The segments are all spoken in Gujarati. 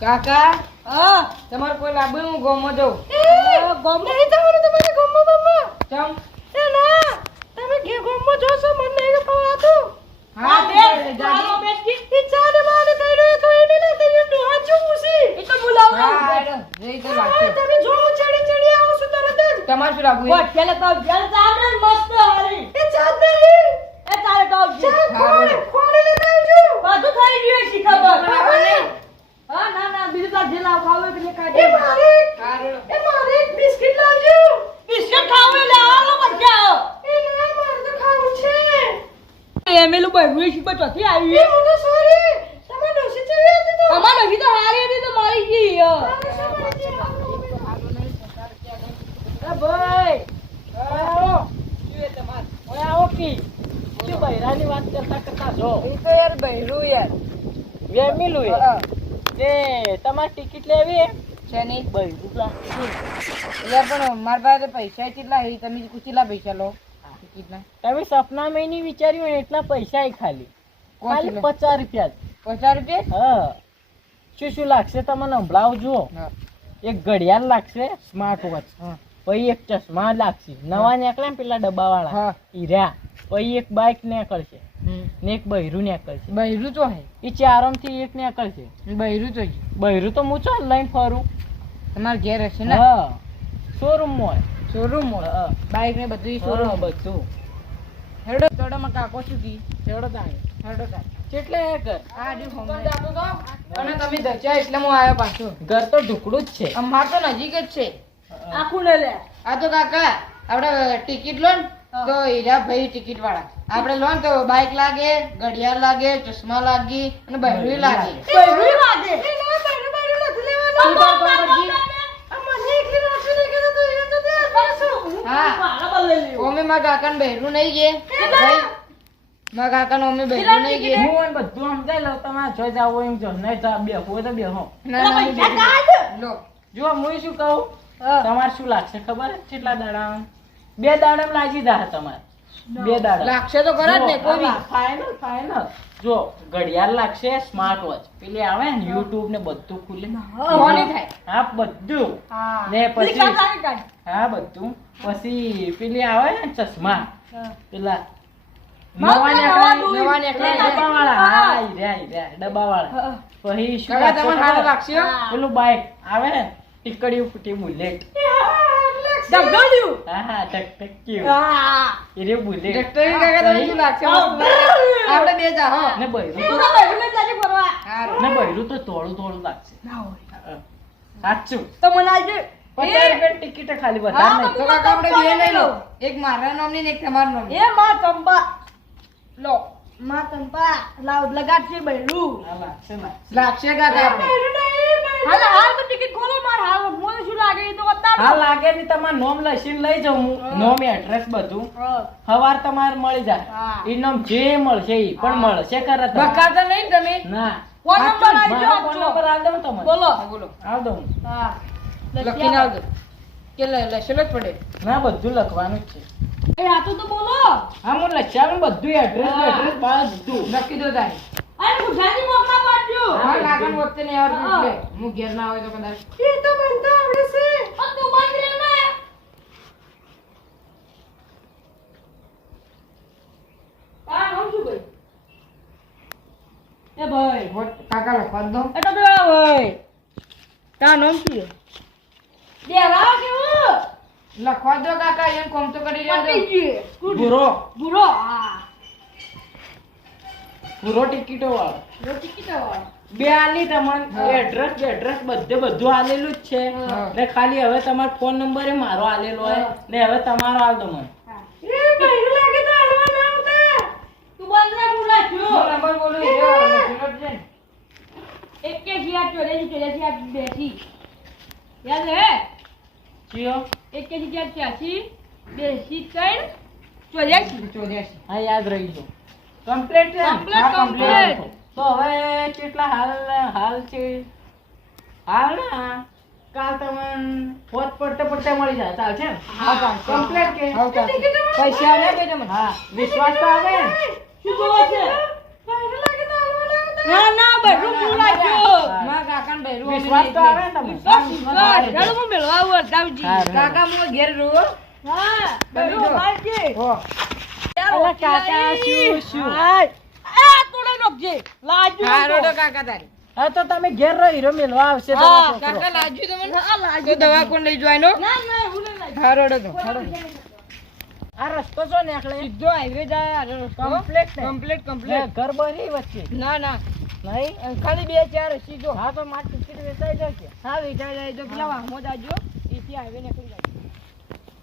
કાકા હા તમારે કોઈ લાંબુ હું ગોમો જાઉં ગોમો? નહીં તમારે તમારે ગોમો મમ્મા ચમ? એ ના તમે કે ગોમો જો છો મને નહીં ખવાતું હા બે. ચાલો બેસી ઈ ચાલે માને કહી રહ્યો તો એને ના તે ડોહા જો પૂછી. એ તો બોલાવો. હા. જઈ તો લાગશે તમે જો હું ચડી ચડી આવું છું તરત જ. તમારે શું લાગુ પેલે તો જલ ચાલે મસ્ત હારી એ ચાલ નહીં એ ચાલે તો ચાલ હા, ખોડે બોલો. ખોડે લે આવજો બધું થઈ ગયું છે ખબર બરાબર નહીં. હા ના ના બીજું તો જેલ આવ ખાવે એટલે કાઢે એ મારે હારું. એ મારે એક બિસ્કિટ લાવજો બિસ્કિટ ખાવે લે આલો બચ્ચા એ ના મારે તો ખાવું છે એમેલું પણ ચોથી આવી. એ મને સોરી તમે ડોસી ચડી હતી તો. અમાર ડોસી તો હારી હતી તો મારી ગઈ એ ભાઈ આવો. શું એ તમારે? ઓય આવો કી? શું બૈરાની વાત કરતા કરતા જો. ઈ તો યાર બૈરું યાર. વેમિલું યાર. તે તમાર ટિકિટ લેવી છે નહીં. બહેરું લા યાર પણ મારા પાસે પૈસા કેટલા હે તમે કેટલા પૈસા લો ટિકિટના. તમે સપના નહીં વિચાર્યું એટલા પૈસા ખાલી. ખાલી પચાસ રૂપિયા પચાસ રૂપિયા હા. શું શું લાગશે તમને સંભળાવો જુઓ એક ઘડિયાળ લાગશે સ્માર્ટ વોચ પછી એક ચશ્મા લાગશે. નવા નીકળે ને પેલા ડબ્બાવાળા. હા. હીરા પછી એક બાઇક નીકળશે. ને એક બૈરું નીકળશે. બૈરું તો હે. એ ચારમથી એક નીકળશે. બૈરું તો. બૈરું તો હું ચાલ લઈને ફરું. તમારે ઘેર હશે ને? હા. શોરૂમ હા. બાઈક ને બધું શોરૂમ શોરૂમ બધું. હેડો તોડમાં કાકો શું કી ચડો તાણે હેડો તાર. કેટલે ઘર અને તમે એટલે હું આવ્યો પાછો ઘર તો ઢુકડું જ છે અમાર તો નજીક જ છે આખું લે લે આ તો કાકા આપણે ટિકિટ લો ને તો હીરા ભાઈ ટિકિટ વાળા આપણે લો ને તો બાઇક લાગે ઘડિયાળ લાગે ચશ્મા લાગી અને બૈરું લાગે? હા. ઓમે મારા કાકાને બહેરું નહીં ગે ભાઈ કાકા નો ઓમે બેઠો નહીં કે હું બધું સમજાઈ લઉં તમારે જો જાવ હોય એમ છો નહીં જા બે હોય તો બેહો. ના, ના, લો. જો હું શું કહું? તમારે શું લાગશે ખબર? છે કેટલા દાડા બે દાડા લાગી દા તમારે. બે દાડા લાગશે તો ખરા જ ને કોઈ ફાઈનલ ફાઇનલ જો ઘડિયાળ લાગશે સ્માર્ટ વોચ પેલી આવે ને યુટ્યુબ ને બધું ખુલે. થાય. હા બધું. ને પછી હા બધું. પછી પેલી આવે ને ચશ્મા. પેલા નવા નીકળ્યા નવા નીકળ્યા. ડબ્બાવાળા. હા. ઈ રહ્યા, ઈ રહ્યા, ડબ્બાવાળા પછી શું કાકા તમને સારું લાગશે લાગશે પેલું બાઈક આવે ને ટીકડીયું ફૂટી બુલેટ. હા હા ટક ટક એ રે બુલેટ. ડોક્ટરી કાકા તમને શું લાગશે? આપણે બે જા હો. ને બૈરું હારું. ને બૈરું તો થોડું થોડું લાગશે. હા. સાચું. તો મને આજે પચાસ રૂપિયા ટિકિટ ખાલી વધારે નહીં. તો કાકા આપણે બે લઈ લો. એક મારા નામની ને એક તમારા નામની. લો માં ચંપા લાવ લગાડશે બૈરું. તો ટિકિટ ખોલો માર હાલ આપણે શું લાગે ને તમારે નોમ લસીન લઈ જાઉં હું. નોમ એડ્રેસ બધું. હવાર તમાર મળી જાય. એ નોમ જે મળશે એ પણ મળશે ખરા બકા તો નહીં તમે? ના. ફોન નંબર સાચું જો ફોન નંબર આલ દઉં તમને. બોલો. બોલો. આલ દઉં. હા. લખીને આવજો. કે લ- લખેલો જ પડે. ના બધું લખવાનું જ છે. એ આ તો તો બોલો. હા હું લખ્યાનું બધું એડ્રેસ એડ્રેસ બધું લખી દો તારે હા, હા કાકાને વખતે નહીં આવડતું હું ઘેર ના હોય તો કદાચ. એ તો બનતા આવડે છે. એ ભાઈ. કાકા લખવા દો. એ તો ભાઈ. તા નામ શું દેવા કેવું લખવા દો કાકા એમ કોમ તો કરી રહ્યા. ભૂરો. ભૂરો હા. ભૂરો ટિકિટો વાળો. ટિકિટ વાળો. બે આલી તમને એડ્રેસ એડ્રેસ બધે બધું આલેલું જ છે. ને ખાલી હવે તમારો ફોન નંબર એ મારો આલેલો હોય. ને હવે તમારો આલ દો મને. એ બૈરું લાગે તો હાલવા ના આવતા. તું બંધ રાખ હું? છે બેસી ત્રણ ચોર્યાસી. ચોર્યાસી. હા યાદ રહી ગયો કમ્પ્લીટ છે. તો હવે કેટલા હાલ હાલ છે? હાલ ના? કાલ તમને પોત પડતે પડતે મળી જાય ને હા, કમ્પ્લીટ કે? પૈસા આલ્યા કે તમને? હા વિશ્વાસ તો આવે શું જોવો છે? ના ના ના બધું પૂરું રાખ્યો મારા કાકાને બૈરું વિશ્વાસ તો આવે ને વિશ્વાસ, વિશ્વાસ. ચાલો હું મેળવા આવું અરદાવજી. કાકા હું ઘેર રો હા, બની મારજે. હો. અલા કાકા, શું, શું? આ તોડે નાખજે. લાજુ હા નાખો. કાકા તારી હા તો તમે ઘેર રહો હીરો મેળવા આવશે કાકા લાજ્યું તમને આ લાજુ. દવા કોણ લઈ જોવાનો ના, ના, એવું નહીં લાજુ. હા રોડો આ રસ્તો છો ને એટલે સીધો હાઈવે જાય આ રસ્તો કમ્પ્લીટ? કમ્પ્લીટ કમ્પ્લીટ ઘર બની વચ્ચે ના ના નહીં? ખાલી બે ચાર સીધો હા તો મારી ટિકિટ વેચાઈ જશે. હા વેચાઈ જાય. તો પેલા વાહમાં જાજો એથી હાઈવે નીકળી જાય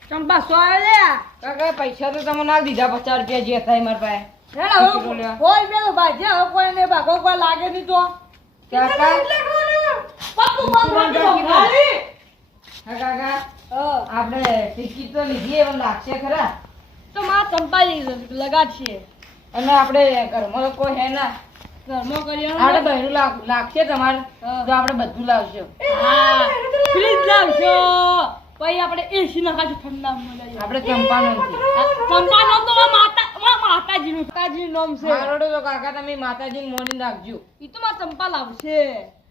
ચંપા સો લે. કાકા પૈસા તો તમે ના દીધા પચાસ રૂપિયા જે હતા મારા પાસે. કોઈ પેલો ભાજે, હવે કોઈ ને ભાગો કોઈ લાગે નહીં તો. કાકા. પપ્પુ બંધ રાખી દો. ખાલી. હા કાકા. હા. આપણે ટિકિટ તો લીધી એવું લાગશે ખરા. તો માં ચંપા લગાડશે. અને આપણે ઘરમાં કોઈ હે ના. ઘરમાં કરીએ આપણે બહેરું લાગશે તમારે તો આપણે બધું લાવશું. હા. ફ્રીજ લાવશો. પછી આપણે એસી નખાશું ઠંડા આપણે ચંપાનું છે. આ ચંપા નામ તો માતા મારા માતાજીનું માતાજીનું નામ છે. હારોડો તો કાકા તમે માતાજી મોડીને રાખજો. ઈ તો મારા ચંપા લાવશે.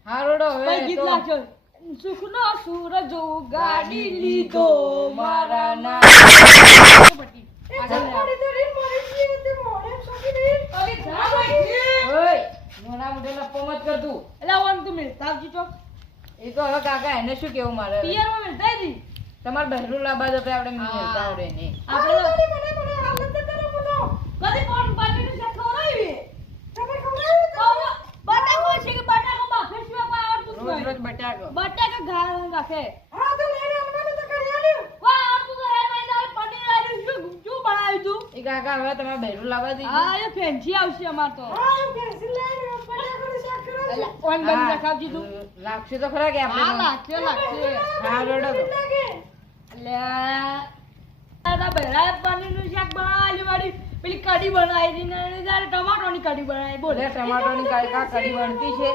હારોડો હવે ગીત તો લાવશો સુખનો સૂરજ ગાડી લીધો મારા ના તમારે બહેરું આપણે મિલતા આવડે આપણે બટાકો તો પનીર આલ્યું શું તું? એ કાકા હવે તમારે બહેરું લાવવા દીધું હા એ ફેન્સી આવશે અમાર તો. એટલે ઓન બની રખાવજી તું. લાગશે તો ખરા કે હા લાગશે લાગશે. હા રોડો તો. એટલે તારા પનીરનું શાક બનાવેલી વાળી. પેલી કઢી બનાવી હતી ને એને ટમાટોની કઢી બનાવી. બોલે. ટમાટોની કઢી બનતી છે.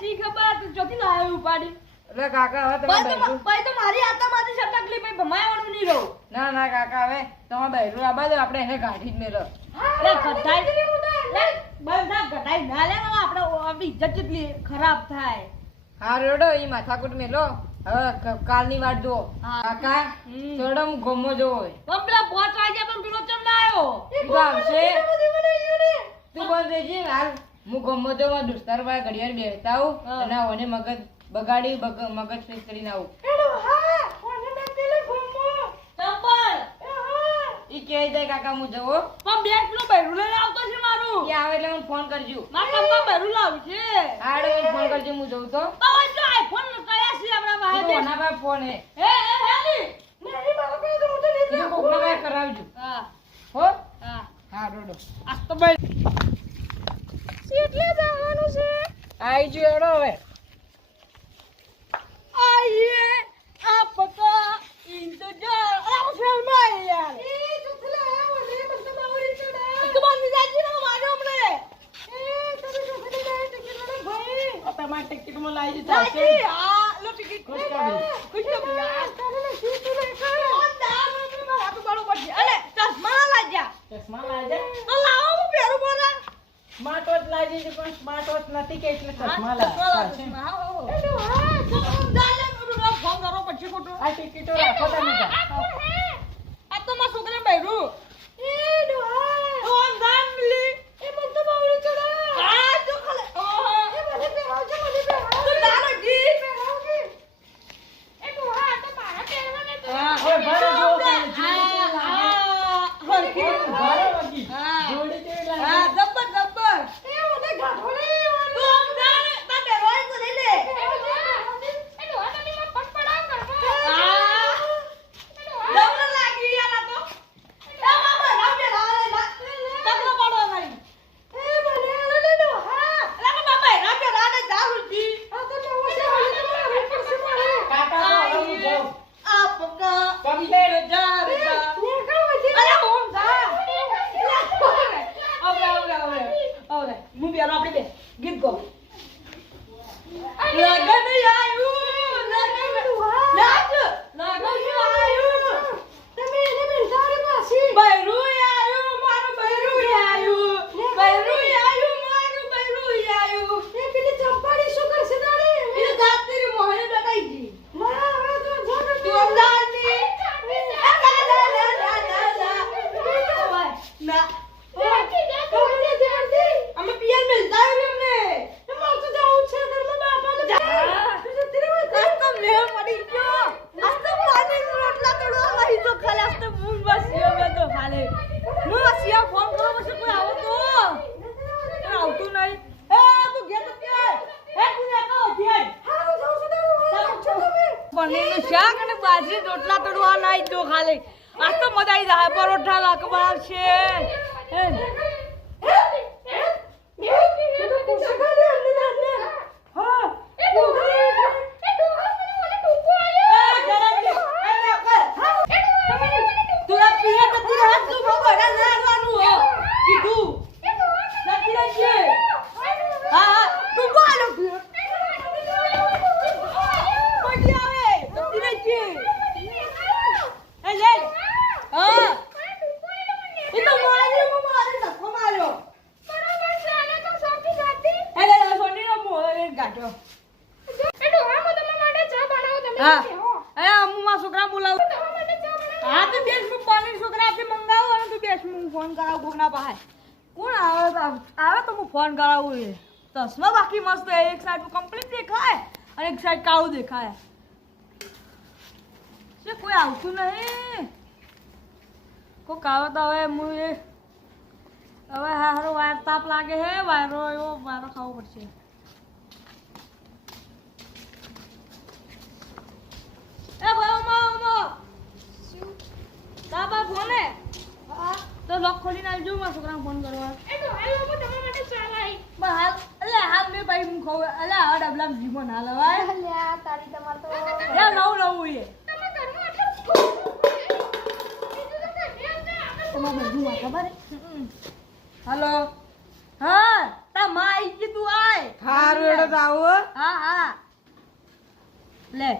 શી ખબર? તું ચોથી લાવ્યો ઉપાડી. એટલે કાકા હવે તમે ભાઈ તો મારી ભાઈ તો મારી આતામાંથી સટકલી ભાઈ ભમાયવાનું નહીં રહો. ના ના કાકા હવે તમે બહેરું આબા દો આપણે એને કાઢી જ મેલો લે ઘટાઈ બંધા ઘટાઈ ના લે આપણે આપણી ઇજ્જત કેટલી ખરાબ થાય. હા રેડો એ માથાકૂટ મેલો હવે કાલની વાત જુઓ. કાકા હમ. હું ગમો જોવો હોય. પણ પેલા પોચ વાગ્યા પણ પેલો ચમ ના આવ્યો આવશે? તું બંધ રહેજે હાલ. હું ગોમો જોવા દોસ્તાર પાસે ઘડિયાળ બેસતા આવું. હા. અને ઓને મગજ બગાડી બગ- મગજ કરીને આવું. ચંપલ! ઈ કહે દે કાકા હું જવો પણ બે કિલો બૈરું લઈને આવતો છે મારું. કે આવે એટલે હું ફોન કરજો. મારા પપ્પા બૈરું છે. હાડો હું ફોન કરજો હું જઉં તો. તો જો આઈફોન કયા છે આપણા ભાઈ તો ના ભાઈ ફોન હે. હે હે હેલી? ઈ તો કોકના ભાઈ કરાવજો. હા. હો? હા. હા રોડો. આજ તો ભાઈ એટલે જવાનું છે. આઈ જો એડો હવે. સ્માર્ટ વોચ નથી કે એટલે ચશ્મા લાગે છે કરો પછી ખોટું. આ ટિકિટો રાખો તમે આ તો મારા છોકરા શાક અને બાજરી, રોટલા તળવા લાવી દો ખાલી. આ તો મજા આવી જાય. પરોઠા લાખ બનાવશે એમ. તું આ પીએ તો તું હાથ તું બહુ બધા લાવવાનું હો કીધું નથી રહેશે હા હા તું બોલ પડી આવે નથી રહેશે એ લે હા એ તો મારે હું મારે ધક્કો માર્યો એ લે લે સોનીનો મોં ગાંઠ્યો હા એ, અમુ માં છોકરા બોલાવું. હા, તો દેશમુખ પાણી છોકરાથી મંગાવો અને તું ફોન કરાવું કોકના પાસે. કોણ આવે આવે તો ફોન કરાવું એ. ચશ્મા બાકી મસ્ત એક સાઈડ કમ્પ્લીટ દેખાય અને એક સાઈડ કાળું દેખાય. છે કોઈ આવતું નહીં? કોક આવે તો હવે હવે હારો વાયર તાપ લાગે હે વાયરો એવો વાયરો ખાવો પડશે એ ભાઈ ઉમા ઉમા તારા પાસે ફોન હે તો ખોલીને મારા છોકરાને ફોન કરવા બસ બહાર અલે હાલ મે ભાઈ હું ખવ અલે આ ડબલામાં જીવો ના લવાય. એ નવું નવું એ તમારે બધું માં ખબર હલો. હા તા માં આઈ ગઈ તું આય. હારું એડો તો આવો હા. હા. લે.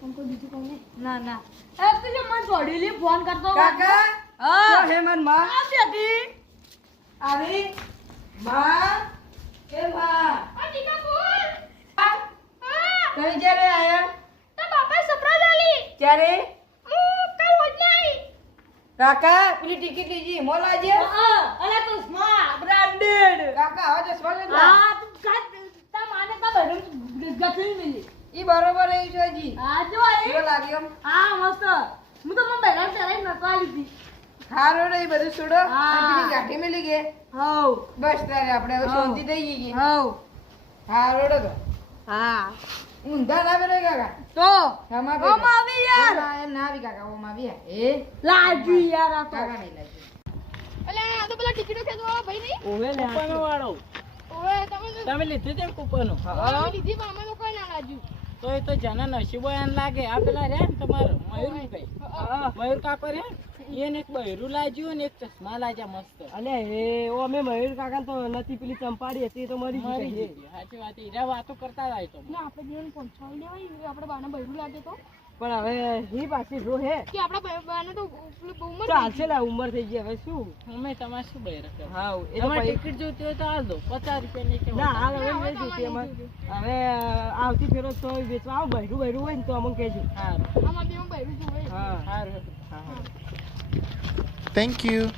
કોણ કોઈ બીજું કોને ના ના. એ તું જે મને જોડેલી ફોન કરતો કાકા? હા. હેમનમાં. આવી આવી. માં. કે માં. તમે જ્યારે આયા? ત્યારે કાકા પેલી ટિકિટ લીજી મોલા જે હા અલા તો સ્મા બ્રાન્ડેડ કાકા હવે ચશ્મા લેતા હા તું તા માને તા બડું ગથલી મિલી ઈ બરોબર એ જોજી હા જો એ. લાગ્યો? હા મસ્ત. હું તો મને બેગા ત્યારે નતો લીધી. હારો રે બધું છોડો હા. પેલી ગાંઠી મેલી ગઈ? હવ બસ તારે આપણે હવે શાંતિ થઈ ગઈ હવ હારો રે તો. હા. ઊંધા ના આવે કાકા. તો? આમાં ઓમ આવી યાર. ના એમ ના આવી કાકા ઓમ આવી એ? લાજી યાર આ તો. કાકા નહીં લાગ્યું ઓવે લે કૂપન વાળો તમે લીધી તેમ કૂપનો? તો એ તો જેના નસીબો એમ લાગે. આ પેલા રે ને તમારો મયુરભાઈ. મયુર કાકો રે એને એક બૈરું લાજ્યું ને એક ચશ્મા લાજ્યા મસ્ત. અલે ઓ અમે મયુર કાકા તો નથી પેલી ચંપાડી હતી તો મરી મરી ગઈ. સાચી વાત હીરા વાતો કરતા જાય તો. પણ હવે હી પાછી રો હે. ચાલશે લા ઉંમર થઈ ગઈ હવે શું? અમે તમારે શું બૈરા હા એ તો તમારે ટિકિટ જોઈતી હોય તો હાલ દો. પચાસ રૂપિયા ની ના હાલ હવે નહીં જોતી અમારે. હવે આવતી ફેરો તો વેચવા આવ બહેરું બૈરું હોય ને તો અમને કહેજો. સારું હા સારું હા. Thank you.